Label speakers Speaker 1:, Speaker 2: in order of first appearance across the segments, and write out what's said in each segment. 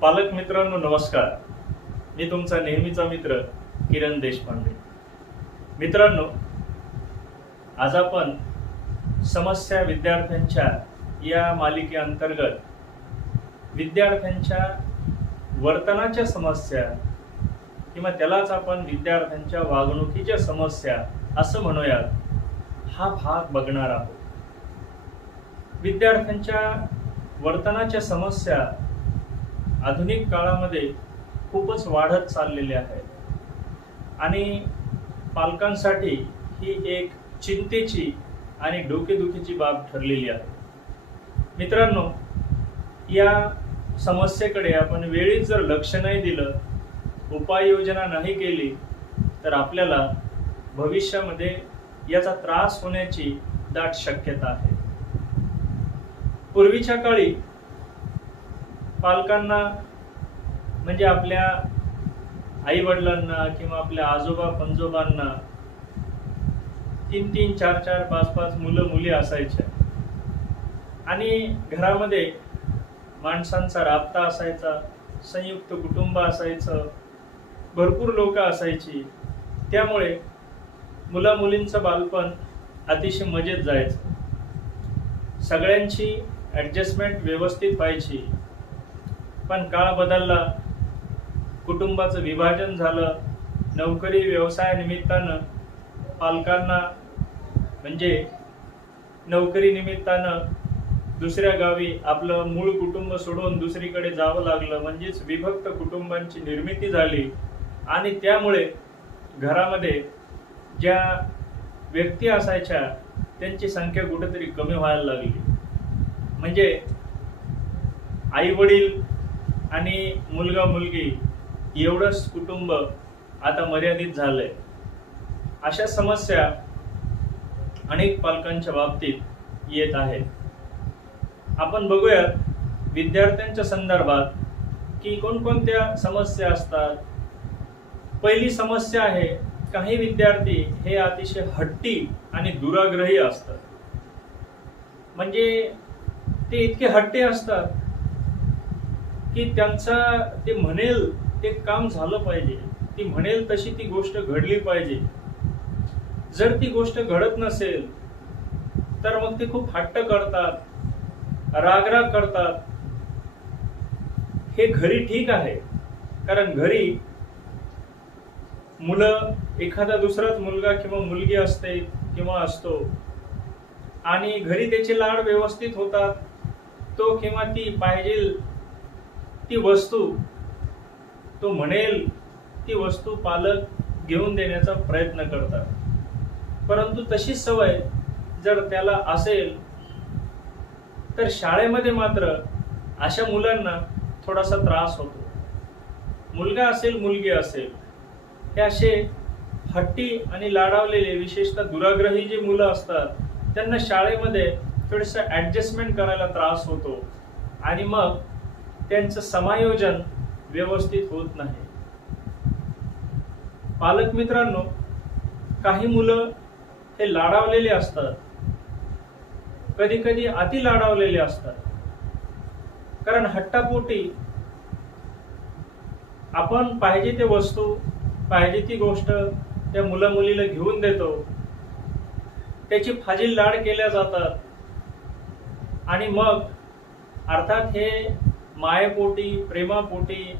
Speaker 1: पालक मित्रांनो नमस्कार. मी तुमचा नेहमीचा मित्र किरण देशपांडे. मित्रांनो आज आपण समस्या विद्यार्थ्यांच्या या मालिकेअंतर्गत विद्यार्थ्यांच्या वर्तनाच्या समस्या किंवा त्यालाच आपण विद्यार्थ्यांच्या वागणुकीच्या समस्या असं म्हणूयात हा भाग बघणार आहोत. विद्यार्थ्यांच्या वर्तनाच्या समस्या आधुनिक काळामध्ये खूपच वाढत चाललेले आहे. आणि पालकांसाठी ही एक चिंतेची आणि डोकेदुखीची बाब ठरलेली आहे. मित्रांनो या समस्येकडे आपण वेळीच जर लक्ष नाही दिलं उपाययोजना नाही केली तर आपल्याला भविष्यामध्ये याचा त्रास होण्याची दाट शक्यता आहे. पूर्वीच्या काळी पालकांना म्हणजे आपल्या आईवडिलांना किंवा आपल्या आजोबा पंजोबांना तीन तीन चार चार पाच पाच मुलं मुली असायच्या. आणि घरामध्ये माणसांचा राबता असायचा संयुक्त कुटुंब असायचं भरपूर लोक असायची. त्यामुळे मुला मुलींचं बालपण अतिशय मजेत जायचं. सगळ्यांची ॲडजस्टमेंट व्यवस्थित व्हायची. पण काळ बदलला. कुटुंबाचं विभाजन झालं. नोकरी व्यवसायानिमित्तानं पालकांना म्हणजे नोकरी निमित्तानं दुसऱ्या गावी आपलं मूळ कुटुंब सोडून दुसरीकडे जावं लागलं. म्हणजेच विभक्त कुटुंबांची निर्मिती झाली. आणि त्यामुळे घरामध्ये ज्या व्यक्ती असायच्या त्यांची संख्या कुठेतरी कमी व्हायला लागली. म्हणजे आई वडील आणि मुलगा मुलगी एवढंच कुटुंब आता मर्यादित झालंय. अशा समस्या अनेक पालकांच्या बाबतीत येत आहेत. आपण बघूयात विद्यार्थ्यांच्या संदर्भात की कोणकोणत्या समस्या असतात. पहिली समस्या आहे काही विद्यार्थी हे अतिशय हट्टी आणि दुराग्रही असतात. म्हणजे ते इतके हट्टी असतात की त्यांचा ते म्हणेल ते काम झालं पाहिजे. ती म्हणेल तशी ती गोष्ट घडली पाहिजे. जर ती गोष्ट घडत नसेल तर मग ते खूप हट्ट करतात रागराग करतात. हे घरी ठीक आहे कारण घरी मुलं एखादा दुसराच मुलगा किंवा मुलगी असते किंवा असतो आणि घरी त्याचे लाड व्यवस्थित होतात तो किंवा ती पाहिजे ती वस्तू तो म्हणेल ती वस्तू पालक घेऊन देण्याचा प्रयत्न करतात. परंतु तशी सवय जर त्याला असेल तर शाळेमध्ये मात्र अशा मुलांना थोडासा त्रास होतो. मुलगा असेल मुलगी असेल हे असे हट्टी आणि लाडावलेले विशेषतः दुराग्रही जे मुलं असतात त्यांना शाळेमध्ये थोडंसं ऍडजस्टमेंट करायला त्रास होतो. आणि मग त्यांचं समायोजन व्यवस्थित होत नाही. पालक मित्रांनो काही मुलं हे लाडावलेले असतात. कधी कधी अति लाडावलेले असतात. कारण हट्टापोटी आपण पाहिजे ते वस्तू पाहिजे ती गोष्ट त्या मुला मुलीला घेऊन देतो. त्याची फाजील लाड केल्या जातात. आणि मग अर्थात हे मायेपोटी प्रेमापोटी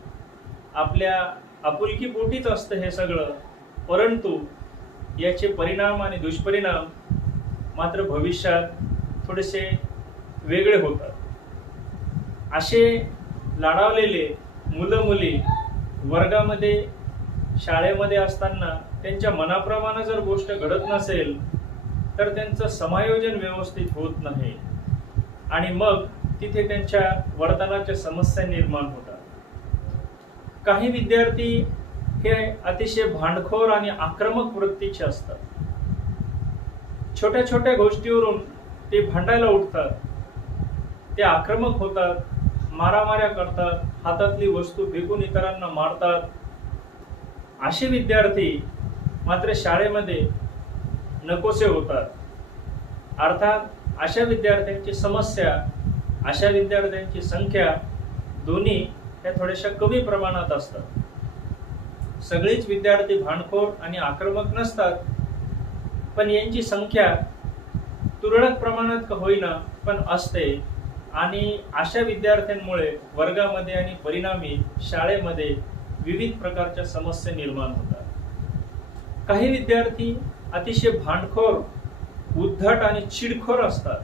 Speaker 1: आपल्या आपुलकीपोटीच असतं हे सगळं. परंतु याचे परिणाम आणि दुष्परिणाम मात्र भविष्यात थोडेसे वेगळे होतात. असे लाडावलेले मुलं मुली वर्गामध्ये शाळेमध्ये असताना त्यांच्या मनाप्रमाणे जर गोष्ट घडत नसेल तर त्यांचं समायोजन व्यवस्थित होत नाही. आणि मग तिथे त्यांच्या वर्तनाच्या समस्या निर्माण होतात. काही विद्यार्थी हे अतिशय भांडखोर आणि आक्रमक वृत्तीचे असतात. छोट्या छोट्या गोष्टीवरून ते भांडायला उठतात. ते आक्रमक होतात मारामाऱ्या करतात हातातली वस्तू फेकून इतरांना मारतात. असे विद्यार्थी मात्र शाळेमध्ये नकोसे होतात. अर्थात अशा विद्यार्थ्यांची समस्या अशा विद्यार्थ्यांची संख्या दोन्ही ह्या थोड्याशा कमी प्रमाणात असतात. सगळीच विद्यार्थी भांडखोर आणि आक्रमक नसतात पण यांची संख्या तुरळक प्रमाणात का होईना पण असते आणि अशा विद्यार्थ्यांमुळे वर्गामध्ये आणि परिणामी शाळेमध्ये विविध प्रकारच्या समस्या निर्माण होतात. काही विद्यार्थी अतिशय भांडखोर उद्धट आणि चिडखोर असतात.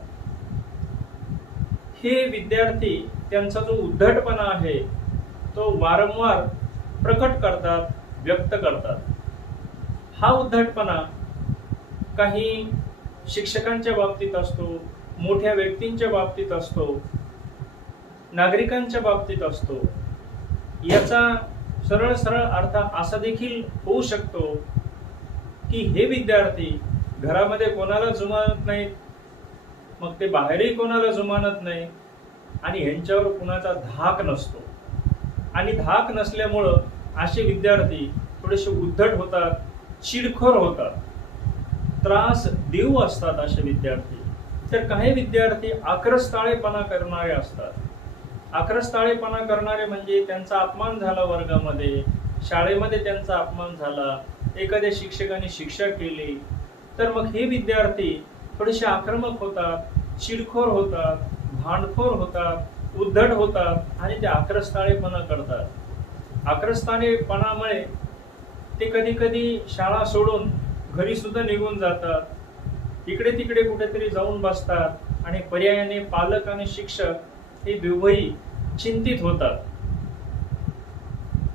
Speaker 1: हे विद्यार्थी त्यांचा जो उद्धटपणा आहे तो वारंवार प्रकट करतात व्यक्त करतात. हा उद्धटपणा काही शिक्षकांच्या बाबतीत असतो मोठ्या व्यक्तींच्या बाबतीत असतो नागरिकांच्या बाबतीत असतो. याचा सरळ सरळ अर्थ असा देखील होऊ शकतो की हे विद्यार्थी घरामध्ये कोणाला जुमानत नाहीत मग ते बाहेरही कोणाला जुमानत नाही आणि ह्यांच्यावर कुणाचा धाक नसतो. आणि धाक नसल्यामुळं असे विद्यार्थी थोडेसे उद्धट होतात चिडखोर होतात. त्रास देऊ असतात असे विद्यार्थी. तर काही विद्यार्थी आक्रस्ताळेपणा करणारे असतात. आक्रस्ताळेपणा करणारे म्हणजे त्यांचा अपमान झाला वर्गामध्ये शाळेमध्ये त्यांचा अपमान झाला एखाद्या शिक्षकाने शिक्षा केली. तर मग हे विद्यार्थी थोडेसे आक्रमक होतात चिडखोर होतात भांडखोर होतात उद्धट होतात आणि ते आक्रस्ताळेपणा करतात. आक्रस्ताळेपणामुळे ते कधी कधी शाळा सोडून घरी सुद्धा निघून जातात. इकडे तिकडे कुठेतरी जाऊन बसतात आणि पर्यायाने पालक आणि शिक्षक हे दोघंही चिंतित होतात.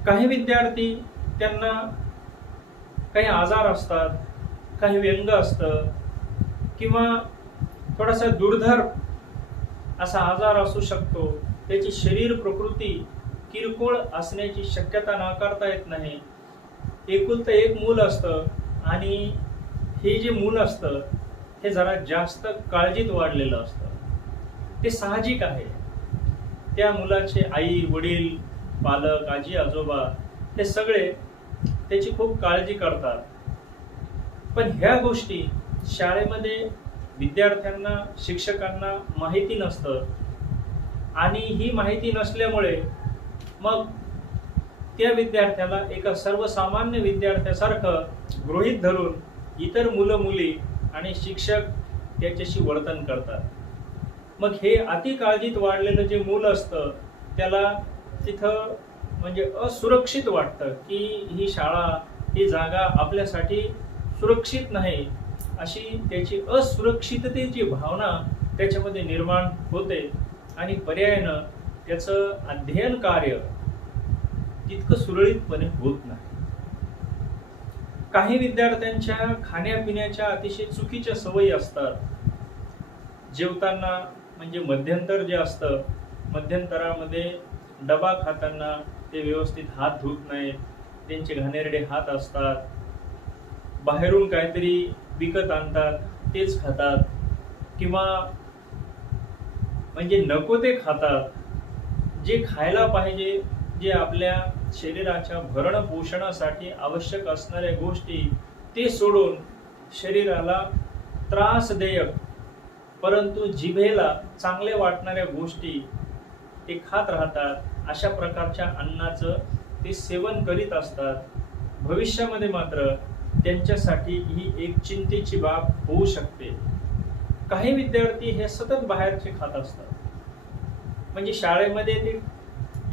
Speaker 1: काही विद्यार्थी त्यांना काही आजार असतात काही व्यंग असतं किंवा थोडासा दुर्धर असा आजार असू शकतो. त्याची शरीर प्रकृती किरकोळ असण्याची शक्यता नाकारता येत नाही. एकुलतं एक मूल असतं आणि हे जे मूल असतं हे जरा जास्त काळजीत वाढलेलं असतं. ते साहजिक आहे. त्या मुलाचे आई वडील पालक आजी आजोबा हे सगळे त्याची खूप काळजी करतात. पण ह्या गोष्टी शाळेमध्ये विद्यार्थ्यांना शिक्षकांना माहिती नसतं. आणि ही माहिती नसल्यामुळे मग त्या विद्यार्थ्याला एका सर्वसामान्य विद्यार्थ्यासारखं गृहीत धरून इतर मुलं मुली आणि शिक्षक त्याच्याशी वर्तन करतात. मग हे अति काळजीत वाढलेलं जे मूल असतं त्याला तिथं म्हणजे असुरक्षित वाटतं की ही शाळा ही जागा आपल्यासाठी सुरक्षित नाही. अशी त्याची असुरक्षिततेची भावना त्याच्यामध्ये निर्माण होते आणि पर्यायानं त्याचं अध्ययन कार्य तितकं सुरळीतपणे होत नाही. काही विद्यार्थ्यांच्या खाण्यापिण्याच्या अतिशय चुकीच्या सवयी असतात. जेवताना म्हणजे मध्यंतर जे असतं मध्यंतरामध्ये डबा खाताना ते व्यवस्थित हात धुत नाहीत त्यांचे घाणेरडे हात असतात. बाहेरून काहीतरी विकत आणतात तेच खातात. किंवा म्हणजे नको ते खातात. जे खायला पाहिजे जे आपल्या शरीराच्या भरण पोषणासाठी आवश्यक असणाऱ्या गोष्टी ते सोडून शरीराला त्रासदायक परंतु जिभेला चांगले वाटणाऱ्या गोष्टी ते खात राहतात. अशा प्रकारच्या अन्नाचं ते सेवन करीत असतात. भविष्यामध्ये मात्र त्यांच्यासाठी ही एक चिंतेची बाब होऊ शकते. काही विद्यार्थी हे सतत बाहेरचे खात असतात. म्हणजे शाळेमध्ये ते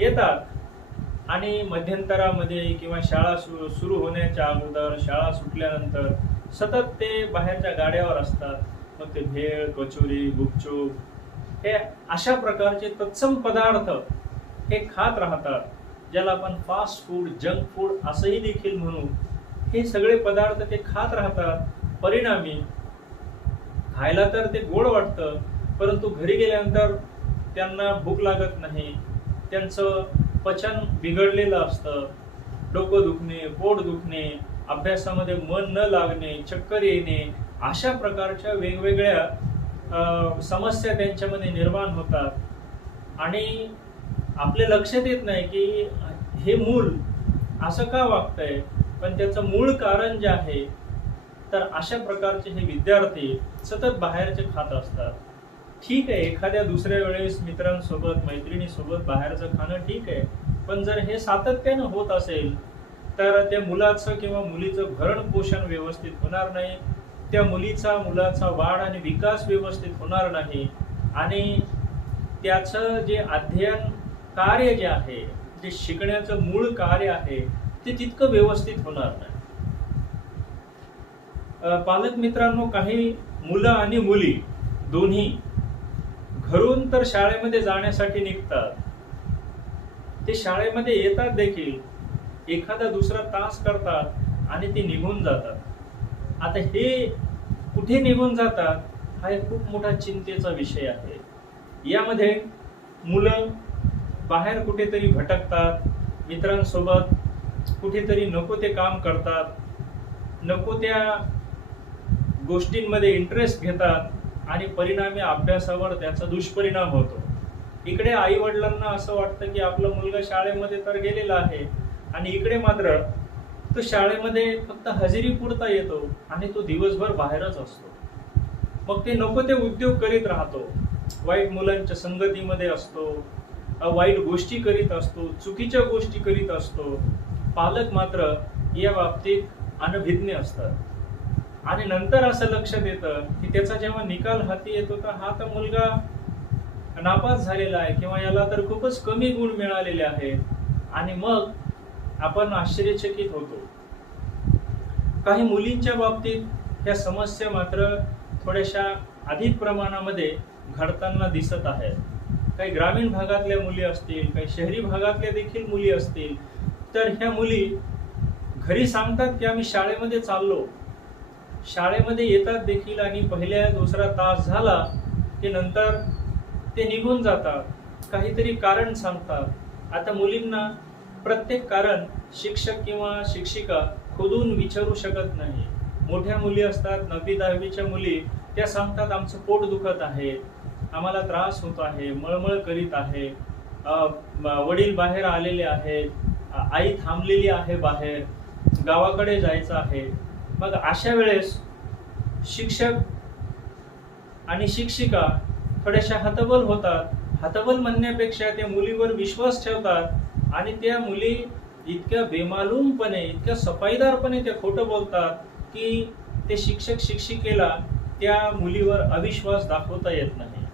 Speaker 1: येतात आणि मध्यंतरामध्ये किंवा शाळा सुरू सुरू होण्याच्या अगोदर शाळा सुटल्यानंतर सतत ते बाहेरच्या गाड्यावर असतात. मग ते भेळ कचोरी गुपचूप हे अशा प्रकारचे तत्सम पदार्थ हे खात राहतात. ज्याला आपण फास्ट फूड जंक फूड असंही देखील म्हणू. हे सगळे पदार्थ ते खात राहतात परिणामी. खायला तर ते गोड वाटतं परंतु घरी गेल्यानंतर त्यांना भूक लागत नाही. त्यांचं पचन बिघडलेलं असतं. डोकं दुखणे पोट दुखणे अभ्यासामध्ये मन न लागणे चक्कर येणे अशा प्रकारच्या वेगवेगळ्या समस्या त्यांच्यामध्ये निर्माण होतात. आणि आपल्या लक्षात येत नाही की हे मूल असं का वागतंय? पण त्याचं मूळ कारण जे आहे तर अशा प्रकारचे हे विद्यार्थी सतत बाहेरचे खात असतात. ठीक आहे एखाद्या दुसऱ्या वेळेस मित्रांसोबत मैत्रिणीसोबत बाहेरचं खाणं ठीक आहे पण जर हे सातत्यानं होत असेल तर त्या मुलाचं किंवा मुलीचं भरण पोषण व्यवस्थित होणार नाही त्या मुलीचा मुलाचा वाढ आणि विकास व्यवस्थित होणार नाही आणि त्याचं जे अध्ययन कार्य जे आहे जे शिकण्याचं मूळ कार्य आहे ते तितकं व्यवस्थित होणार नाही. पालक मित्रांनो काही मुलं आणि मुली दोन्ही घरून तर शाळेमध्ये जाण्यासाठी निघतात. ते शाळेमध्ये येतात देखील. एखादा दुसरा तास करतात आणि ते निघून जातात. आता हे कुठे निघून जातात हा एक खूप मोठा चिंतेचा विषय आहे. यामध्ये मुलं बाहेर कुठेतरी भटकतात मित्रांसोबत कुठेतरी नको ते काम करतात नको त्या गोष्टींमध्ये इंटरेस्ट घेतात आणि परिणामी अभ्यासावर त्याचा दुष्परिणाम होतो. इकडे आई वडिलांना असं वाटतं की आपला मुलगा शाळेमध्ये तर गेलेला आहे आणि इकडे मात्र तो शाळेमध्ये फक्त हजेरी पुरता येतो आणि तो दिवसभर बाहेरच असतो. मग ते नको ते उद्योग करीत राहतो. वाईट मुलांच्या संगतीमध्ये असतो वाईट गोष्टी करीत असतो चुकीच्या गोष्टी करीत असतो. पालक मात्र या बाबतीत अनभिज्ञ असतात. आणि नंतर असं लक्षात येतं की त्याचा जेव्हा निकाल हाती येतो तर हा तर मुलगा नापास झालेला आहे किंवा याला तर खूपच कमी गुण मिळालेले आहेत. आणि मग आपण आश्चर्यचकित होतो. काही मुलींच्या बाबतीत ह्या समस्या मात्र थोड्याशा अधिक प्रमाणामध्ये घडताना दिसत आहेत. काही ग्रामीण भागातल्या मुली असतील काही शहरी भागातल्या देखील मुली असतील तर ह्या मुली घरी सांगतात की आम्ही शाळेमध्ये चाललो. शाळेमध्ये येतात देखील आणि पहिल्या दुसरा तास झाला की नंतर ते निघून जातात. काहीतरी कारण सांगतात. आता मुलींना प्रत्येक कारण शिक्षक किंवा शिक्षिका खोदून विचारू शकत नाही. मोठ्या मुली असतात नववी दहावीच्या मुली त्या सांगतात आमचं पोट दुखत आहे. आम्हाला त्रास होत आहे मळमळ करीत आहे. वडील बाहेर आलेले आहेत. आई थांबलेली आहे बाहेर गावाकडे जायचं आहे. मग अशा वेळेस शिक्षक आणि शिक्षिका थोड्याशा हतबल होतात. हतबल म्हणण्यापेक्षा त्या मुलीवर विश्वास ठेवतात आणि त्या मुली इतक्या बेमालूमपणे इतक्या सफाईदारपणे त्या खोटं बोलतात की ते शिक्षक शिक्षिकेला त्या मुलीवर अविश्वास दाखवता येत नाही.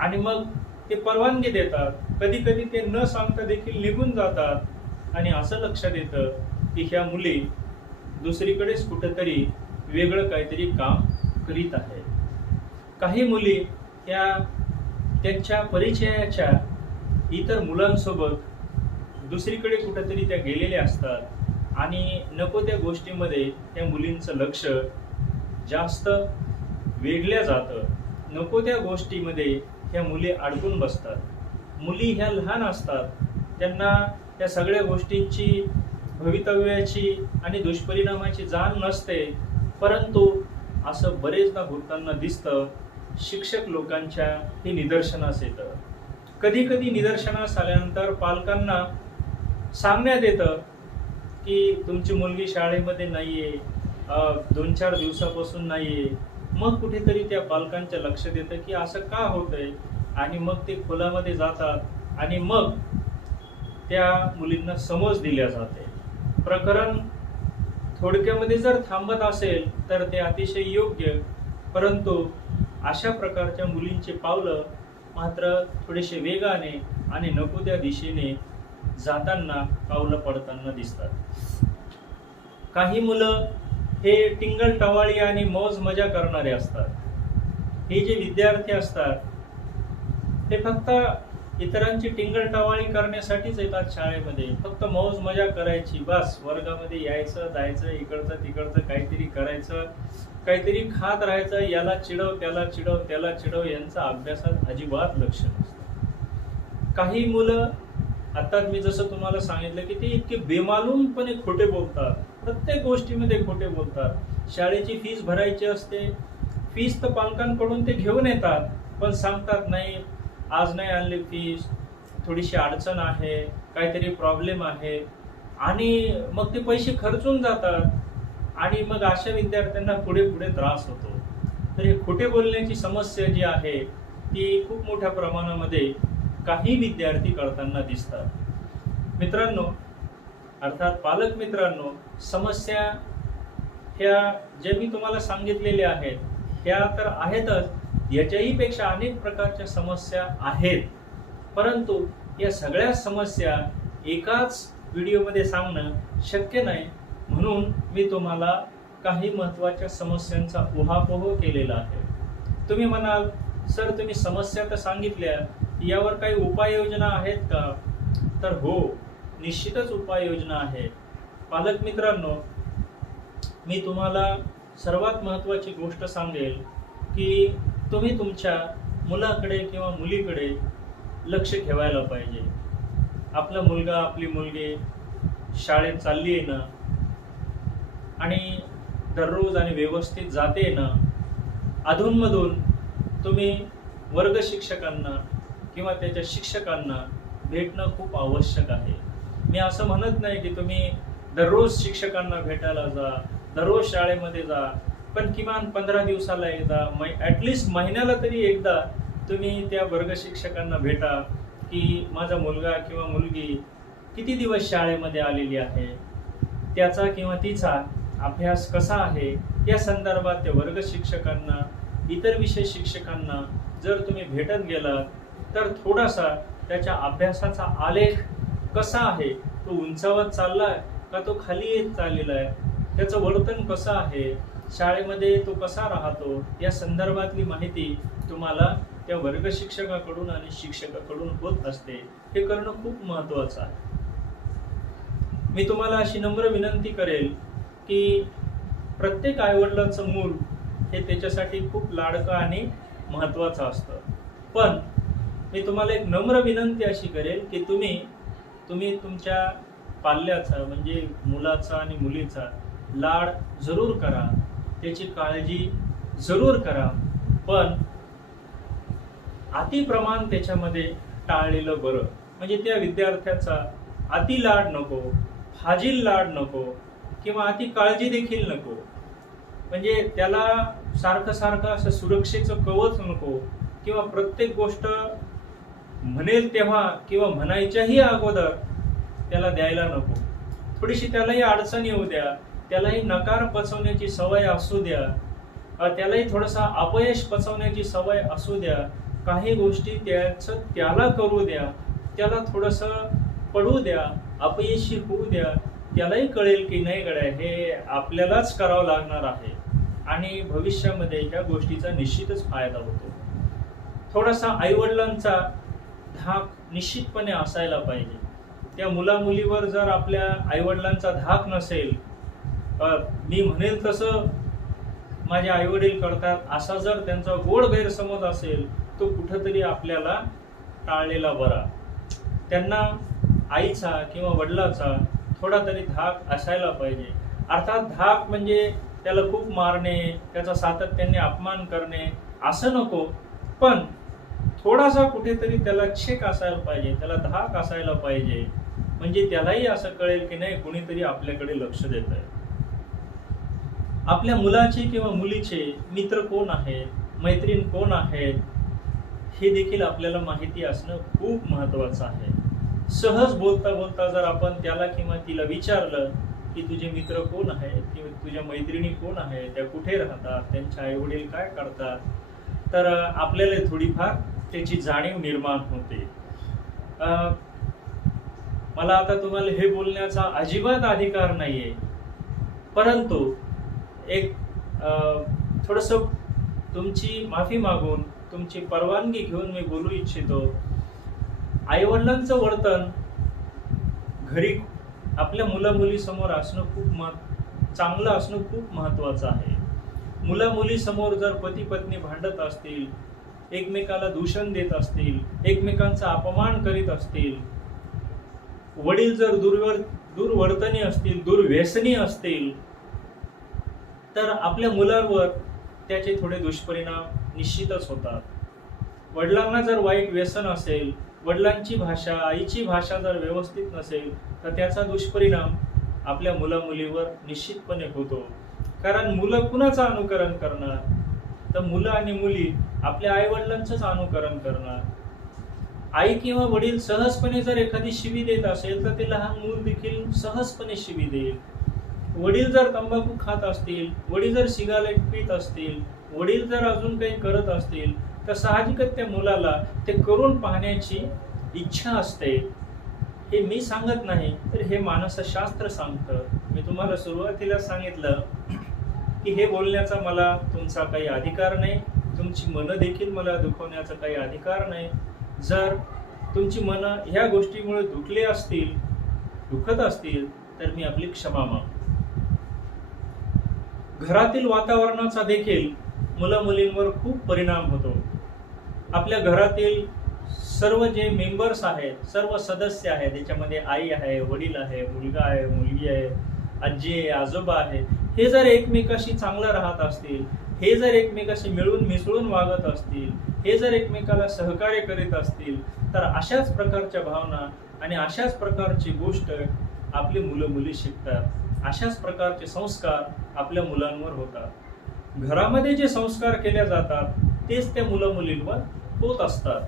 Speaker 1: आणि मग ते परवानगी देतात. कधी कधी ते न सांगता देखील निघून जातात. आणि असं लक्षात येतं की ह्या मुली दुसरीकडेच कुठंतरी वेगळं काहीतरी काम करीत आहे काही मुली त्या त्यांच्या परिचयाच्या इतर मुलांसोबत दुसरीकडे कुठंतरी त्या गेलेल्या असतात आणि नको त्या गोष्टीमध्ये त्या मुलींचं लक्ष जास्त वेगल्या जातं. नको त्या गोष्टीमध्ये ह्या मुली अडकून बसतात. मुली ह्या लहान असतात त्यांना त्या सगळ्या गोष्टींची भवितव्याची आणि दुष्परिणामाची जाण नसते. परंतु असं बरेचदा होताना दिसतं शिक्षक लोकांच्या हे निदर्शनास येतं. कधी कधी निदर्शनास आल्यानंतर पालकांना सांगण्यात येतं की तुमची मुलगी शाळेमध्ये नाहीये आहे दोन चार दिवसापासून नाहीये. मग कुठेतरी त्या पालकांच्या लक्ष देतं की असं का होतंय? आणि मग ते खोलामध्ये जातात आणि मग त्या मुलींना समज दिल्या जाते. प्रकरण थोडक्यामध्ये जर थांबत असेल तर ते अतिशय योग्य. परंतु अशा प्रकारच्या मुलींचे पावलं मात्र थोडेसे वेगाने आणि नको त्या दिशेने जाताना पावलं पडताना दिसतात. काही मुलं हे टिंगल टवाळी आणि मौज मजा करणारे असतात. हे जे विद्यार्थी असतात ते फक्त इतरांची टिंगलटावाळी करण्यासाठीच येतात शाळेमध्ये. फक्त मौज मजा करायची बस. वर्गामध्ये यायचं जायचं इकडचं तिकडचं काहीतरी करायचं काहीतरी खात राहायचं याला चिडव त्याला चिडव त्याला चिडव यांचा अभ्यासात अजिबात लक्ष नसतं. काही मुलं आता मी जसं तुम्हाला सांगितलं की ते इतके बेमालूमपणे खोटे बोलतात. प्रत्येक गोष्टीमध्ये खोटे बोलतात. शाळेची फीस भरायची असते. फीस तर पालकांकडून ते घेऊन येतात पण सांगतात नाही आज नाही आणली फीस थोडीशी अडचण आहे काहीतरी प्रॉब्लेम आहे. आणि मग ते पैसे खर्चून जातात. आणि मग अशा विद्यार्थ्यांना पुढे पुढे त्रास होतो. तर हे खोटे बोलण्याची समस्या जी आहे ती खूप मोठ्या प्रमाणामध्ये काही विद्यार्थी करताना दिसतात. मित्रांनो अर्थात पालक मित्रांनो समस्या ह्या ज्या मी तुम्हाला सांगितलेल्या आहेत ह्या तर आहेतच. याच्याही पेक्षा अनेक प्रकारच्या समस्या आहेत. परंतु या सगळ्या समस्या एकाच व्हिडिओमध्ये सांगणं शक्य नाही. म्हणून मी तुम्हाला काही महत्त्वाच्या समस्यांचा उहापोह केलेला आहे. तुम्ही म्हणाल सर तुम्ही समस्या तर सांगितल्या यावर काही उपाययोजना आहेत का? तर हो निश्चितच उपाययोजना आहेत. पालक मित्रांनो मी तुम्हाला सर्वात महत्त्वाची गोष्ट सांगेल की तुम्ही तुमच्या मुलाकडे किंवा मुलीकडे लक्ष ठेवायला पाहिजे. आपला मुलगा आपली मुलगी शाळेत चालली आहे ना आणि दररोज आणि व्यवस्थित जाते ना अधूनमधून तुम्ही वर्ग शिक्षकांना किंवा त्याच्या शिक्षकांना भेटणं खूप आवश्यक आहे. मी असं म्हणत नाही की तुम्ही दररोज शिक्षकांना भेटायला जा दररोज शाळेमध्ये जा पण किमान पंधरा दिवसाला एकदा मै ॲटलिस्ट महिन्याला तरी एकदा तुम्ही त्या वर्ग शिक्षकांना भेटा की माझा मुलगा किंवा मुलगी किती दिवस शाळेमध्ये आलेली आहे त्याचा किंवा तिचा अभ्यास कसा आहे या संदर्भात त्या वर्ग शिक्षकांना इतर विषय शिक्षकांना जर तुम्ही भेटत गेलात तर थोडासा त्याच्या अभ्यासाचा आलेख कसा आहे तो उंचावत चाललाय का तो खाली येत चाललेला आहे त्याचं वर्तन कसं आहे शाळेमध्ये तो कसा राहतो या संदर्भातली माहिती तुम्हाला त्या वर्ग शिक्षकाकडून आणि शिक्षकाकडून होत असते. हे करणं खूप महत्वाचं आहे. मी तुम्हाला अशी नम्र विनंती करेल की प्रत्येक आईवडिलांचं मूल हे त्याच्यासाठी खूप लाडकं आणि महत्वाचं असतं. पण मी तुम्हाला एक नम्र विनंती अशी करेल की तुम्ही तुम्ही तुमच्या पाल्याचा म्हणजे मुलाचा आणि मुलीचा लाड जरूर करा. त्याची काळजी जरूर करा. पण अतिप्रमाण त्याच्यामध्ये टाळलेलं बरं. म्हणजे त्या विद्यार्थ्याचा अति लाड नको फाजील लाड नको किंवा अति काळजी देखील नको. म्हणजे त्याला सारखं सारखं असं सुरक्षेचं कवच नको किंवा प्रत्येक गोष्ट म्हणेल तेव्हा किंवा म्हणायच्याही अगोदर त्याला द्यायला नको. थोडीशी त्यालाही अडचण येऊ द्या. त्यालाही नकार पचवण्याची सवय असू द्या. त्यालाही थोडासा अपयश पचवण्याची सवय असू द्या. काही गोष्टी त्याचं त्याला करू द्या. त्याला थोडंसं पडू द्या. अपयशी होऊ द्या. त्यालाही कळेल की नाही गड्या हे आपल्यालाच करावं लागणार आहे. आणि भविष्यामध्ये ह्या गोष्टीचा निश्चितच फायदा होतो. थोडासा आईवडिलांचा धाक निश्चितपणे असायला पाहिजे. त्या मुलामुलीवर जर आपल्या आईवडिलांचा धाक नसेल मी म्हणेल तसं माझे आईवडील करतात. असा जर त्यांचा गोड गैरसमज असेल तो कुठंतरी आपल्याला टाळलेला बरा. त्यांना आईचा किंवा वडिलाचा थोडा तरी धाक असायला पाहिजे. अर्थात धाक म्हणजे त्याला खूप मारणे त्याचा सातत्याने अपमान करणे असं नको. पण थोडासा कुठेतरी त्याला छेक असायला पाहिजे त्याला धाक असायला पाहिजे. म्हणजे त्यालाही असं कळेल की नाही कुणीतरी आपल्याकडे लक्ष देत आहे आपल्या मुलाचे किंवा मुलीचे मित्र कोण आहेत? मैत्रीण कोण आहेत? हे देखील आपल्याला माहिती असणं खूप महत्त्वाचं आहे. सहज बोलता बोलता जर आपण त्याला किंवा तिला विचारलं की तुझे मित्र कोण आहेत? किंवा तुझ्या मैत्रिणी कोण आहेत? त्या कुठे राहतात? त्यांचे आई वडील काय करतात? तर आपल्याला थोडीफार त्याची जाणीव निर्माण होते. मला आता तुम्हाला हे बोलण्याचा अजिबात अधिकार नाही आहे परंतु एक थोडस तुमची माफी मागून तुमची परवानगी घेऊन मी बोलू इच्छितो. आईवडिलांचं वर्तन घरी आपल्या मुला असणं खूप मह चांगलं असणं खूप महत्वाचं आहे. मुला मुलीसमोर जर पती पत्नी भांडत असतील एकमेकाला दूषण देत असतील एकमेकांचा अपमान करीत असतील वडील जर दुर्वर दुर्वर्तनी असतील दुर्व्यसनी असतील तर आपल्या मुलांवर त्याचे थोडे दुष्परिणाम निश्चितच होतात. वडिलांना जर वाईट व्यसन असेल वडिलांची भाषा आईची भाषा जर व्यवस्थित नसेल तर त्याचा दुष्परिणाम आपल्या मुलामुलीवर निश्चितपणे होतो. कारण मुलं कुणाचं अनुकरण करणार? तर मुलं आणि मुली आपल्या आई वडिलांचंच अनुकरण करणार. आई किंवा वडील सहजपणे जर एखादी शिवी देत असेल तर ते लहान मूल देखील सहजपणे शिवी देईल. वडील जर तंबाखू खात असतील वडील जर सिगारेट पित असतील वडील जर अजून काही करत असतील तर साहजिकच त्या मुलाला ते करून पाहण्याची इच्छा असते. हे मी सांगत नाही तर हे मानसशास्त्र सांगतं. मी तुम्हाला सुरुवातीला सांगितलं की हे बोलण्याचा मला तुमचा काही अधिकार नाही तुमची मनं देखील मला दुखवण्याचा काही अधिकार नाही. जर तुमची मनं ह्या गोष्टीमुळे दुखले असतील दुखत असतील तर मी आपली क्षमा मागतो. घरातील वातावरणाचा देखील मुलं मुलींवर खूप परिणाम होतो. आपल्या घरातील सर्व जे मेंबर्स आहेत सर्व सदस्य आहेत त्याच्यामध्ये आई आहे वडील आहे मुलगा आहे मुलगी आहे आजी आहे आजोबा आहे हे जर एकमेकाशी चांगलं राहत असतील हे जर एकमेकाशी मिळून मिसळून वागत असतील हे जर एकमेकाला सहकार्य करीत असतील तर अशाच प्रकारच्या भावना आणि अशाच प्रकारची गोष्ट आपली मुलं मुली शिकतात. अशाच प्रकारचे संस्कार आपल्या मुलांवर होतात. घरामध्ये जे संस्कार केले जातात तेच त्या मुलं मुलींवर होत असतात.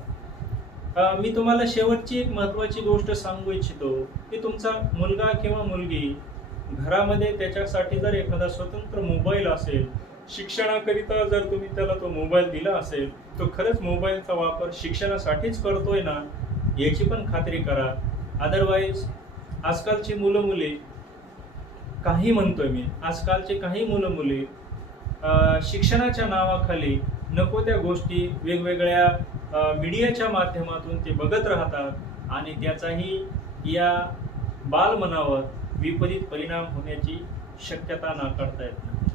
Speaker 1: मी तुम्हाला शेवटची एक महत्वाची गोष्ट सांगू इच्छितो की तुमचा मुलगा किंवा मुलगी घरामध्ये त्याच्यासाठी जर एखादा स्वतंत्र मोबाईल असेल शिक्षणाकरिता जर तुम्ही त्याला तो मोबाईल दिला असेल तो खरंच मोबाईलचा वापर शिक्षणासाठीच करतोय ना याची पण खात्री करा. अदरवाईज आजकालची मुलं मुली काही म्हणतोय मी. आजकालचे काही मुलं मुली शिक्षणाच्या नावाखाली नको त्या गोष्टी वेगवेगळ्या मीडियाच्या माध्यमातून ते बघत राहतात आणि त्याचाही या बालमनावर विपरीत परिणाम होण्याची शक्यता नाकारता येत नाही.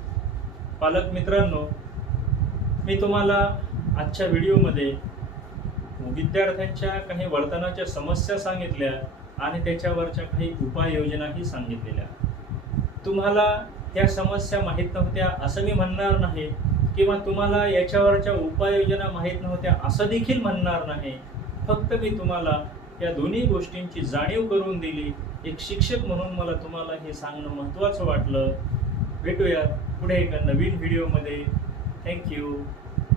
Speaker 1: पालक मित्रांनो मी तुम्हाला आजच्या व्हिडिओमध्ये विद्यार्थ्यांच्या काही वर्तनाच्या समस्या सांगितल्या आणि त्याच्यावरच्या काही उपाययोजनाही सांगितलेल्या. तुम्हाला या समस्या माहीत नव्हत्या असं मी म्हणणार नाही किंवा तुम्हाला याच्यावरच्या उपाययोजना माहीत नव्हत्या असं देखील म्हणणार नाही. फक्त मी तुम्हाला या दोन्ही गोष्टींची जाणीव करून दिली. एक शिक्षक म्हणून मला तुम्हाला हे सांगणं महत्त्वाचं वाटलं. भेटूयात पुढे एका नवीन व्हिडिओमध्ये. थँक्यू